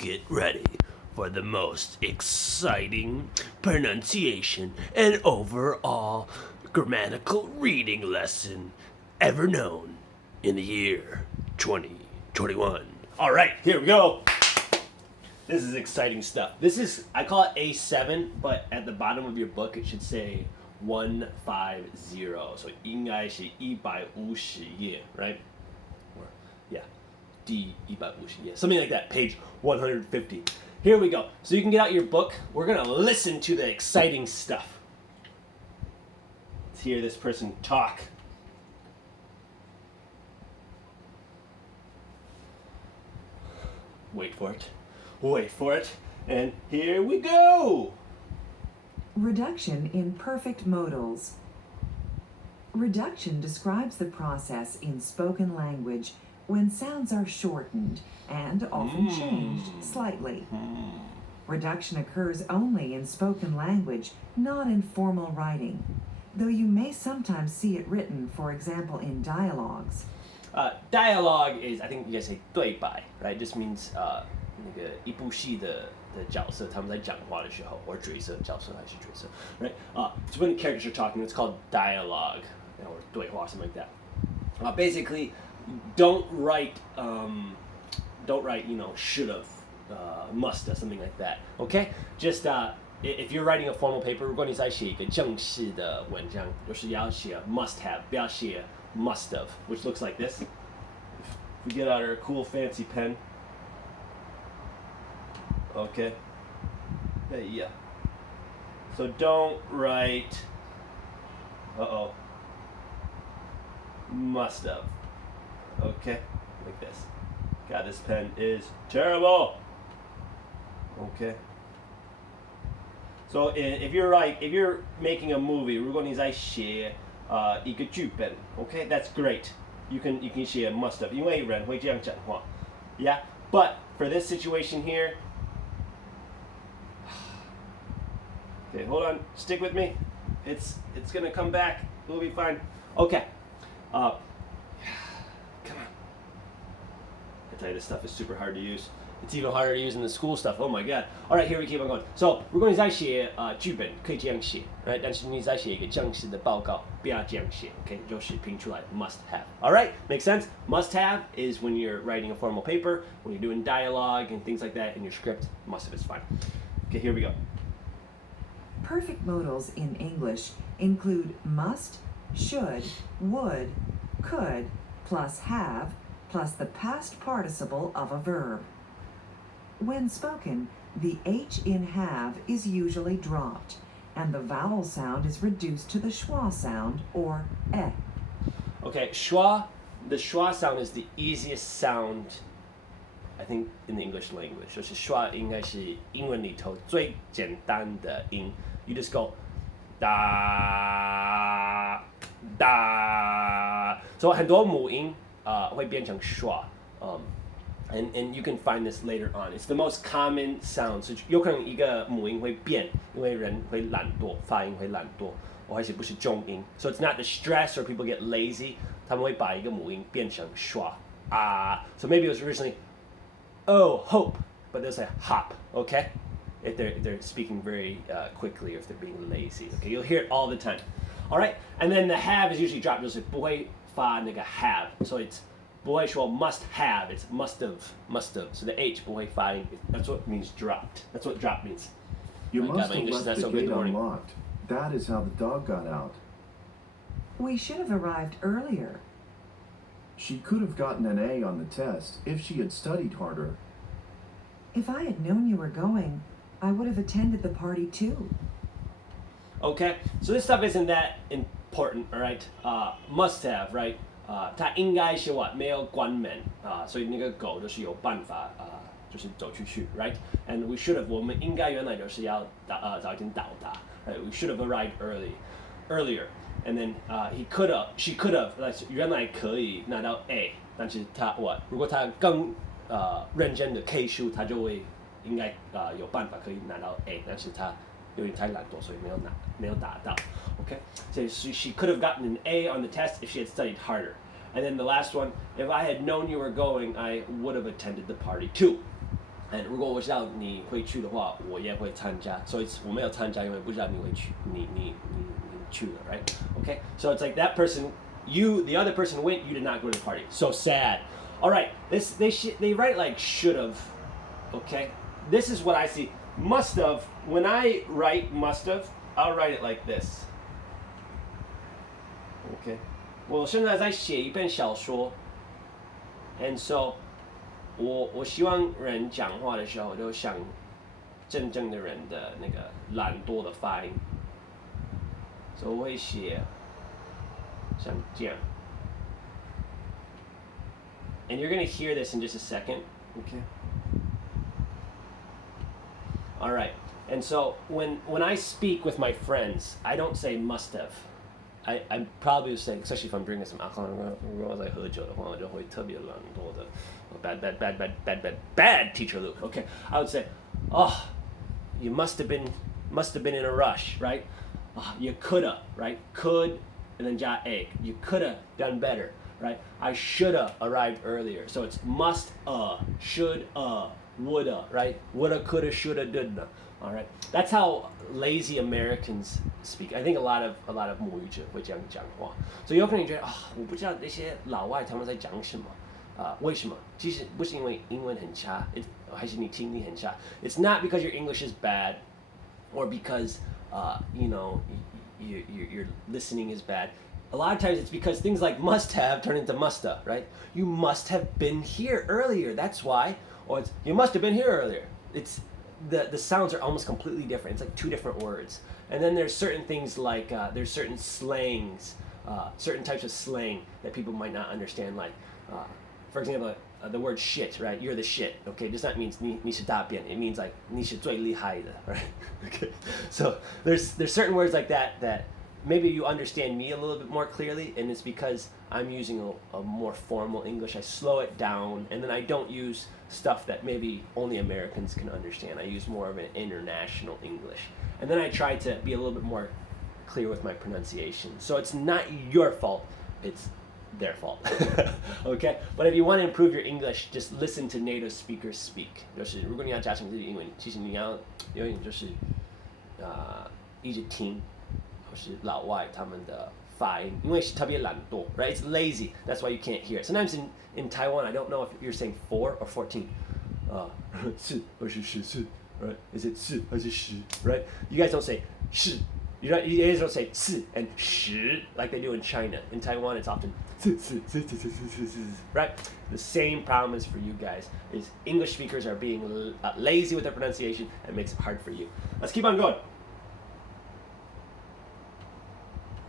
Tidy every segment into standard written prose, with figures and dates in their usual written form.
get ready for the most exciting pronunciation and overall grammatical reading lesson ever known in the year 2021. All right, here we go. This is exciting stuff. I call it A7, but at the bottom of your book it should say 150. So 应该是150页, right? Or, yeah, D 150页, something like that, page 150. Here we go. So you can get out your book. We're going to listen to the exciting stuff. Let's hear this person talk. Wait for it. Wait for it. And here we go. Reduction in perfect modals. Reduction describes the process in spoken language when sounds are shortened and often changed slightly. Reduction occurs only in spoken language, not in formal writing, though you may sometimes see it written, for example, in dialogues. Dialogue is, I think you guys say 对白, right? This means 那个一部戏的角色他们在讲话的时候，或者角色角色还是角色 right? It's when characters are talking. It's called dialogue, or 对话, something like that. Basically, don't write, should've, must've, something like that. Okay? Just if you're writing a formal paper, 如果你在写一个正式的文章，就是要写 must have, 不要写 must have, which looks like this. If we get out our cool fancy pen. Okay. Yeah. So don't write. Must have. Okay. Like this. God, this pen is terrible. Okay. So if you're making a movie, 如果你在写一个剧本, okay, that's great. You can 写 must have, 因为人会这样讲话. Yeah. But for this situation here. Okay, hold on. Stick with me. It's gonna come back. We'll be fine. Okay. Come on. I tell you, this stuff is super hard to use. It's even harder to use in the school stuff. Oh my god. All right, here we keep on going. So, 如果你在写剧本，可以这样写 right? 但是你在写一个正式的报告，不要这样写 okay? 就是拼出来 must have. All right, makes sense? Must have is when you're writing a formal paper, when you're doing dialogue and things like that in your script. Must have is fine. Okay, here we go. Perfect modals in English include must, should, would, could, plus have, plus the past participle of a verb. When spoken, the H in have is usually dropped, and the vowel sound is reduced to the schwa sound, or eh. Okay, schwa, the schwa sound is the easiest sound, I think, in the English language. 就是 schwa 应该是英文里头最简单的音. You just go da da. So 很多母音会变成 schwa. And you can find this later on. It's the most common sound. So 有可能一个母音会变，因为人会懒惰，发音会懒惰，或者不是重音. So it's not the stress or people get lazy. 他们会把一个母音变成 schwa. So maybe it was originally hope, but they'll say hop, okay? If they're speaking very quickly, or if they're being lazy, okay? You'll hear it all the time. All right? And then the have is usually dropped. 就是不会发那个 have. So it's 不会说 must have, it's must have. So the H 不会发音. That's what means dropped. That's what drop means. You must have English, left so the good gate morning. unlocked. That is how the dog got out. We should have arrived earlier. She could have gotten an A on the test if she had studied harder. If I had known you were going, I would have attended the party too. Okay, so this stuff isn't that important, all right? Must have, right? 它应该是 what? 没有关门所以那个狗就是有办法就是走出去 right? And we should have 我们应该原来就是要早一点到达 right? We should have arrived earlier. And then she could have 原来可以拿到 A, 但是他 what? 如果他更认真的 K 书，他就会应该有办法可以拿到 A, 但是他有点太懒惰，所以没有达到 okay? So she could have gotten an A on the test if she had studied harder. And then the last one, if I had known you were going, I would have attended the party too. 如果我知道你会去的话，我也会参加。所以我没有参加，因为不知道你会去，你去了 right? Okay, so it's like that person, the other person went, you did not go to the party. So sad. All right, they write like should have. Okay, this is what I see. Must have. When I write must have, I'll write it like this. Okay, 我现在在写一本小说 and so 我希望人讲话的时候就像真正的人的那个懒惰的发音，所以我会写像这样。And you're gonna hear this in just a second, okay? All right. And so when I speak with my friends, I don't say must have. I probably would say, especially if I'm drinking some alcohol, 如果我在喝酒的话，我就会特别懒惰的。Bad teacher Luke. Okay, I would say, oh, you must have been in a rush, right? Oh, you coulda, right? Could and then ja egg. You coulda done better, right? I shoulda arrived earlier. So it's must, should, woulda, right? Woulda, coulda, shoulda, didn't. All right, that's how lazy Americans speak. I think a lot of 母语者会这样讲话，所以有可能你觉得我不知道那些老外他们在讲什么。为什么？其实不是因为英文很差，还是你听力很差。It's not because your English is bad, or because your listening is bad. A lot of times it's because things like must have turn into musta, right? You must have been here earlier. That's why. Or it's you must have been here earlier. It's the sounds are almost completely different. It's like two different words. And then there's certain things like there's certain slangs, certain types of slang that people might not understand, like. For example, the word shit, right? You're the shit, okay? Does not mean 你是大便. It means like 你是最厉害的, right? Okay. So there's certain words like that maybe you understand me a little bit more clearly, and it's because I'm using a more formal English. I slow it down, and then I don't use stuff that maybe only Americans can understand. I use more of an international English. And then I try to be a little bit more clear with my pronunciation. So it's not your fault, it's their fault. Okay? But if you want to improve your English, just listen to native speakers speak. 就是如果你要加强自己英文，其实你要有点就是一直听，或是老外他们的发音，因为是特别懒惰 right? It's lazy. That's why you can't hear it. Sometimes in Taiwan, I don't know if you're saying 4 or 14. 是或是14 right? Is it 是还是10 right? You guys don't say 是. You guys don't say 是 and 10 like they do in China. In Taiwan, it's often 是 right? The same problem is for you guys. Is English speakers are being lazy with their pronunciation and makes it hard for you. Let's keep on going.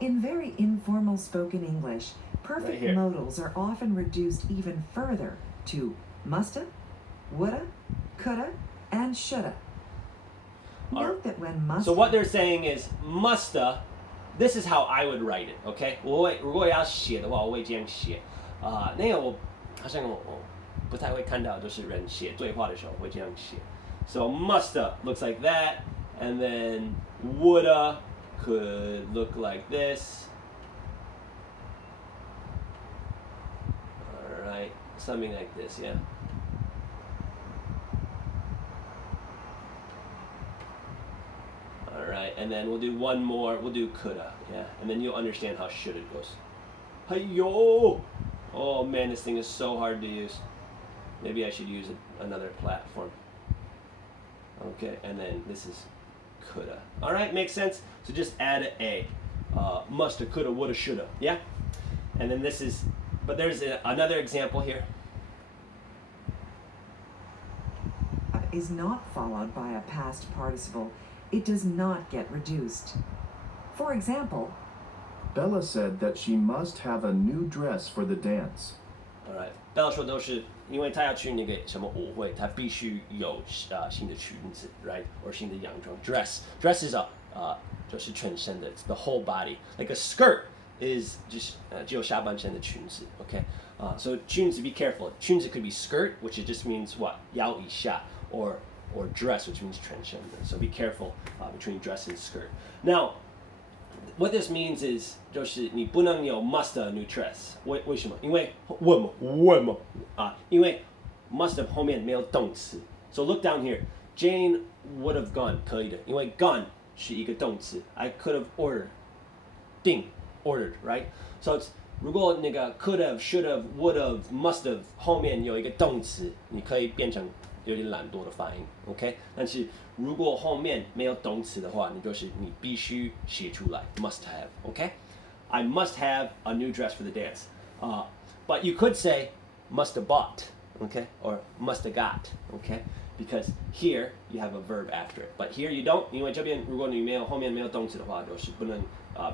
In very informal spoken English, perfect Right modals are often reduced even further to musta, woulda, coulda, and shoulda. Note that when musta... So what they're saying is musta, this is how I would write it, okay? 如果要写的话，我会这样写。那个我好像我不太会看到，就是人写对话的时候会这样写。So musta looks like that, and then woulda could look like this. All right, something like this, yeah. All right, and then we'll do one more. We'll do coulda, yeah, and then you'll understand how shoulda goes. Hey-yo! Oh man, this thing is so hard to use. Maybe I should use another platform. Okay, and then this is coulda. All right, makes sense. So just add an A. Musta, coulda, woulda, shoulda. Yeah, and then this is. But there's another example here. is not followed by a past participle, it does not get reduced. For example, Bella said that she must have a new dress for the dance. Alright, Bella 说都是因为她要去那个什么舞会，她必须有新的裙子 ，right？ 或新的洋装 Dress is 就是全身的 ，it's the whole body. Like a skirt is just 只有下半身的裙子 ，OK？ So 裙子 be careful. 裙子 could be skirt, which it just means what 腰以下 or dress, which means 全身的 So be careful between dress and skirt. Now, what this means is 就是你不能有 must a new dress. 为什么？因为问嘛因为 must 后面没有动词 So look down here. Jane would have gone 可以的，因为 gone 是一个动词。I could have ordered 定 ordered right? So it's 如果那个 could have, should have, would have, must have 后面有一个动词，你可以变成有点懒惰的发音 ，OK？ 但是如果后面没有动词的话，你必须写出来 must have，OK？I must have a new dress for the dance. But you could say must have bought, okay? Or must have got, okay? Because here you have a verb after it. But here you don't, 因为这边如果你后面没有动词的话，就是不能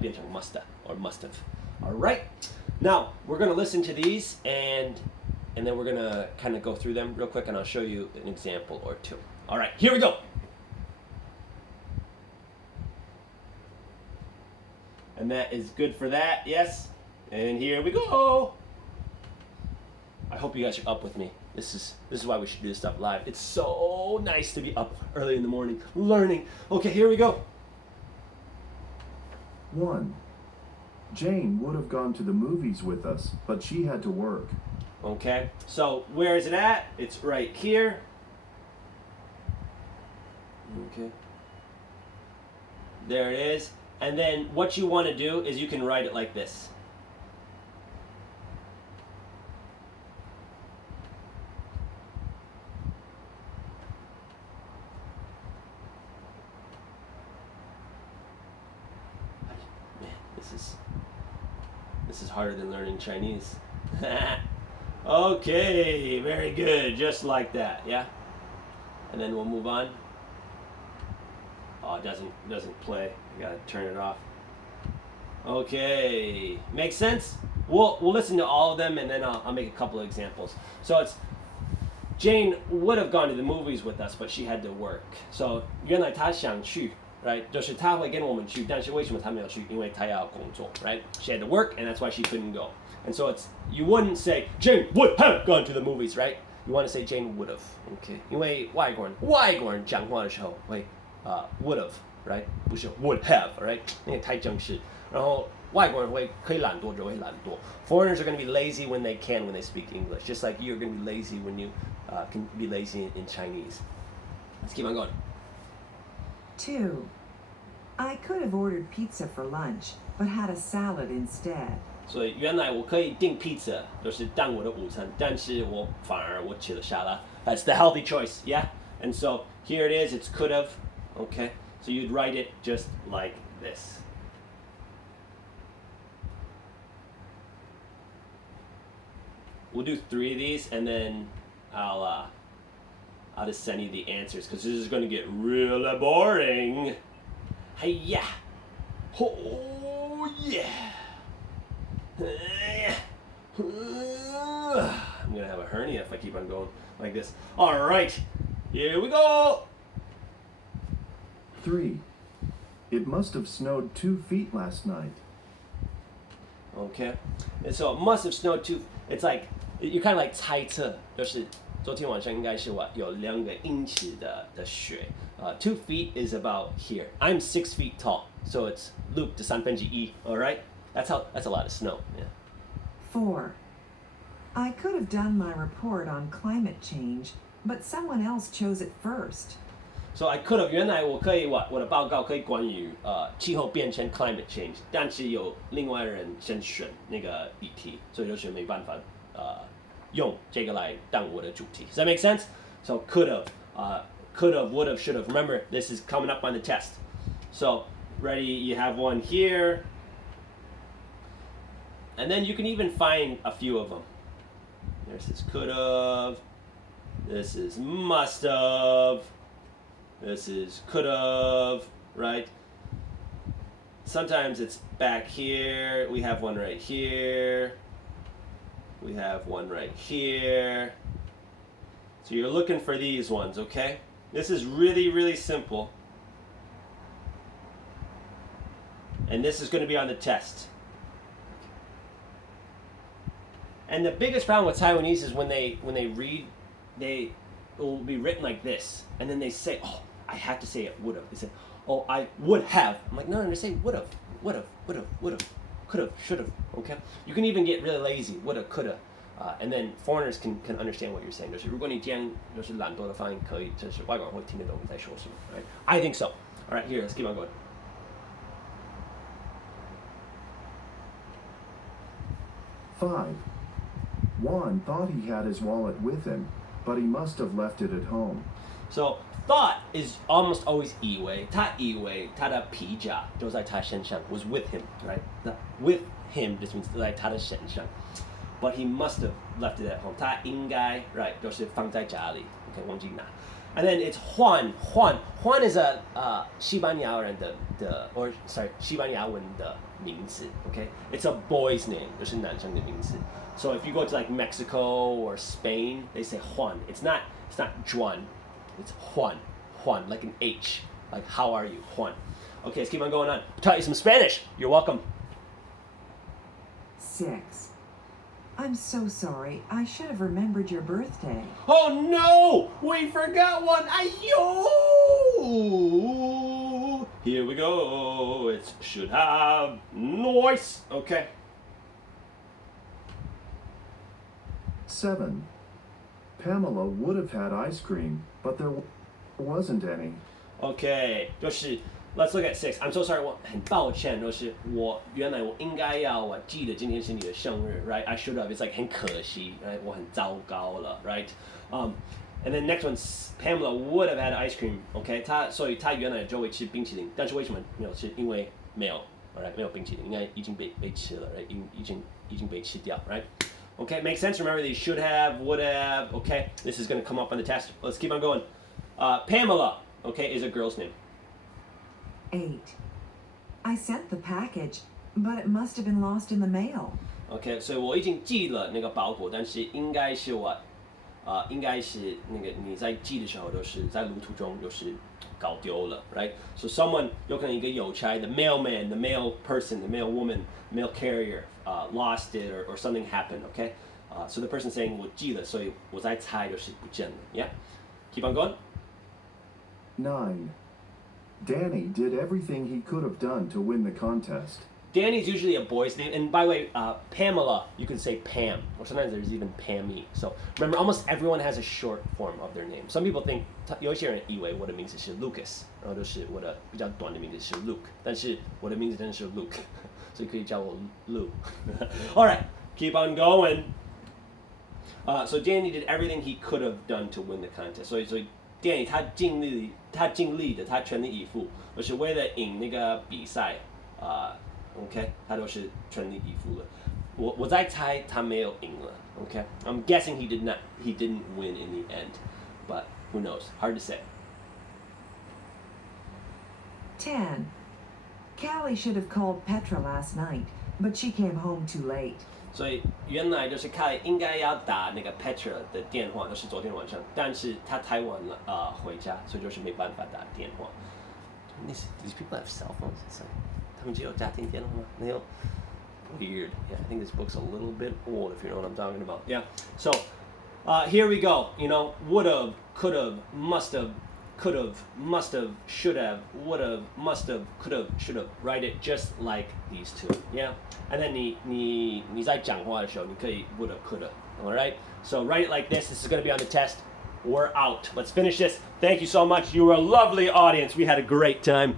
变成 must have or must have. All right? Now, we're going to listen to these and then we're going to kind of go through them real quick and I'll show you an example or two. All right, here we go. And that is good for that, yes? And here we go. I hope you guys are up with me. This is why we should do this stuff live. It's so nice to be up early in the morning learning. Okay, here we go. 1. Jane would have gone to the movies with us, but she had to work. Okay, so where is it at? It's right here. Okay. There it is. And then what you want to do is you can write it like this. Man, this is harder than learning Chinese. Okay, very good. Just like that, yeah? And then we'll move on. Oh, it doesn't play. I gotta turn it off. Okay, makes sense? We'll listen to all of them and then I'll make a couple of examples. So it's Jane would have gone to the movies with us, but she had to work. So 原来她想去 right? 就是她会跟我们去，但是为什么她没有去？因为她要工作 right? She had to work, and that's why she couldn't go. And so you wouldn't say Jane would have gone to the movies, right? You want to say Jane would have, okay? 因为外国人讲话的时候会would have, right? 不是 would have, right? 那个太正式。然后外国人可以懒惰就会懒惰。Foreigners are going to be lazy when they speak English, just like you're going to be lazy when you can be lazy in Chinese. Let's keep on going. 2. I could have ordered pizza for lunch, but had a salad instead. 所以原来我可以订 pizza，就是当我的午餐，但是反而我吃了沙拉。That's the healthy choice, yeah? And so here it is, it's could have, okay? So you'd write it just like this. We'll do 3 of these and then I'll just send you the answers because this is going to get really boring. Hey, yeah. Oh, yeah. I'm going to have a hernia if I keep on going like this. All right. Here we go. 3. It must have snowed 2 feet last night. Okay. And so it must have snowed 2. It's like, you're kind of like 猜测，就是昨天晚上应该是有2个英尺的雪。2 feet is about here. I'm 6 feet tall, so it's Luke to 1/3. All right, that's a lot of snow. Yeah. 4. I could have done my report on climate change, but someone else chose it first. So I could have 原来我可以我的报告可以关于气候变迁 climate change， 但是有另外人先选那个议题，所以就是没办法用这个来当我的主题。Does that make sense? So could have, would have, should have. Remember, this is coming up on the test. So ready? You have one here, and then you can even find a few of them. There's this could have. This is must have. This is could have, right? Sometimes it's back here. We have one right here. We have one right here. So you're looking for these ones, okay? This is really, really simple. And this is going to be on the test. And the biggest problem with Taiwanese is when they read, it will be written like this. And then they say, oh, I have to say it would have. They say, oh, I would have. I'm like, no, they say would have, would have, would have, would have, could have, should have, okay? You can even get really lazy, woulda, coulda. And then foreigners can understand what you're saying. 就是如果你今天就是懒惰的发音可以，就是外国人会听得懂你在说什么。Right? I think so. All right, here, let's keep on going. 5. Juan thought he had his wallet with him, but he must have left it at home. So thought is almost always 以为，他以为他的皮夹都在他身上 was with him, right? With him just means 在他的身上。But he must have left it at home. 他应该 right 就是放在家里 ，OK 忘记拿。And then it's Juan. Juan is a 西班牙人的 or sorry 西班牙文的名字 ，OK? It's a boy's name， 就是男生的名字。So if you go to like Mexico or Spain, they say Juan. It's not Juan. It's Juan, like an H. Like, how are you, Juan? Okay, let's keep on going on. Taught you some Spanish. You're welcome. 6. I'm so sorry. I should have remembered your birthday. Oh no! We forgot one. Ayo! Here we go. It should have noise. Okay. 7. Pamela would have had ice cream, but there wasn't any. Okay, 就是 let's look at 6. I'm so sorry. 我很抱歉，就是原来我应该要我记得今天是你的生日 right? I should have. It's like 很可惜 right? 我很糟糕了 right? And then next one, Pamela would have had ice cream. Okay, 所以她原来就会吃冰淇淋，但是为什么没有吃？因为没有 alright 没有冰淇淋，应该已经被吃了 right? 已经被吃掉 right? Okay, makes sense. Remember these should have, would have. Okay, this is going to come up on the test. Let's keep on going. Pamela, okay, is a girl's name. 8. I sent the package, but it must have been lost in the mail. Okay, 所以我已经寄了那个包裹，但是应该是应该是那个你在寄的时候，就是在路途中就是搞丢了 ，right? So someone 有可能一个邮差 the mailman, the mail person, the mail woman, mail carrier, lost it or something happened, okay? So the person saying 我寄了，所以我在猜就是不见了 ，yeah? Keep on going. 9. Danny did everything he could have done to win the contest. Danny's usually a boy's name, and by the way, Pamela, you can say Pam, or sometimes there's even Pammy. So remember, almost everyone has a short form of their name. Some people think 有些人以为我的名字是 Lucas， 然后就是我的比较短的名字是 Luke， 但是我的名字真的是 Luke， 所以可以叫我 Lou。All right, keep on going. So Danny did everything he could have done to win the contest. 所以 Danny 他尽力的，他全力以赴，而是为了赢那个比赛，OK， 他都是全力以赴了。我在猜他没有赢了，OK， I'm guessing he didn't win in the end, but who knows? Hard to say. 10. Callie should have called Petra last night, but she came home too late. 所以原来就是Callie应该要打那个 Petra 的电话，就是昨天晚上，但是他太晚了回家，所以就是没办法打电话。These people have cell phones. It's like 他们只有家庭电话吗？没有。Weird. Yeah, I think this book's a little bit old if you know what I'm talking about. Yeah. So here we go. You know, would have, could have, must have, could have, must have, should have, would have, must have, could have, should have. Write it just like these two. Yeah. And then 你在讲话的时候，你可以 would have, could have. All right. So write it like this. This is going to be on the test. We're out. Let's finish this. Thank you so much. You were a lovely audience. We had a great time.